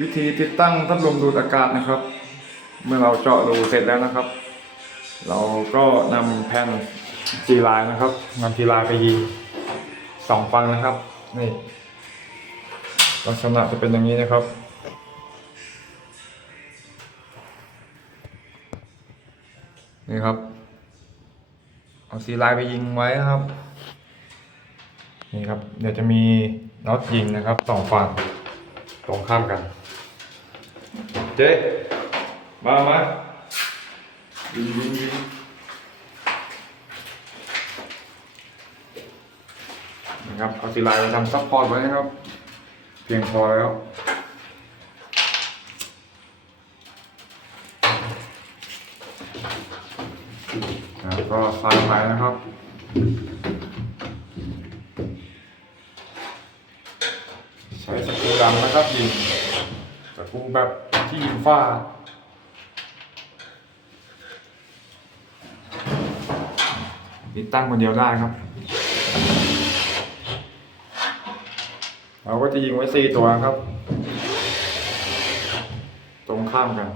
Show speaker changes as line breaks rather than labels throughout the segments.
วิธีติดตั้งพัดลมดูดอากาศนะครับ เมื่อเราเจาะรูเสร็จแล้วนะครับ เราก็นำแผ่นจีลายนะครับนำจีลายไปยิงสองฟังนะครับนี่ลักษณะจะเป็นอย่างนี้นะครับ นี่ครับ เอาซีลน์ไปยิงไว้ครับ นี่ครับ เดี๋ยวจะมีน็อตยิงนะครับสองฝั่ง ตรงข้ามกัน เจ๊มามายิงยิงยิงนะครับเอาซีลน์ไปทำซัพพอร์ตไว้นะครับ เพียงพอแล้วแล้วก็ใส่ไปนะครับ ช้สกูดำนะครับยิงสกูแบบที่ยิงฝ้าติดตั้งคนเดียวได้ครับ เราก็จะยิงไว้สี่ตัวครับ ตรงข้ามกัน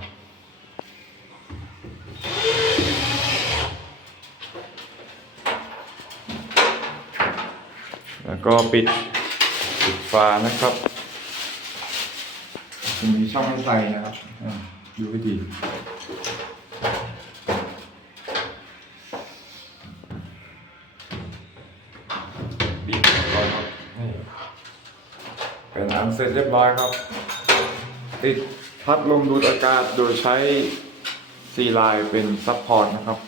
แล้วก็ปิด ปิดฟ้านะครับจะมีช่องให้ใส่นะครับดูให้ดีบีบก่อนครับนี่เป็นอันเสร็จเรียบร้อยครับ ติดพัดลมดูดอากาศโดยใช้ซีไลน์เป็นซับพอร์ตนะครับ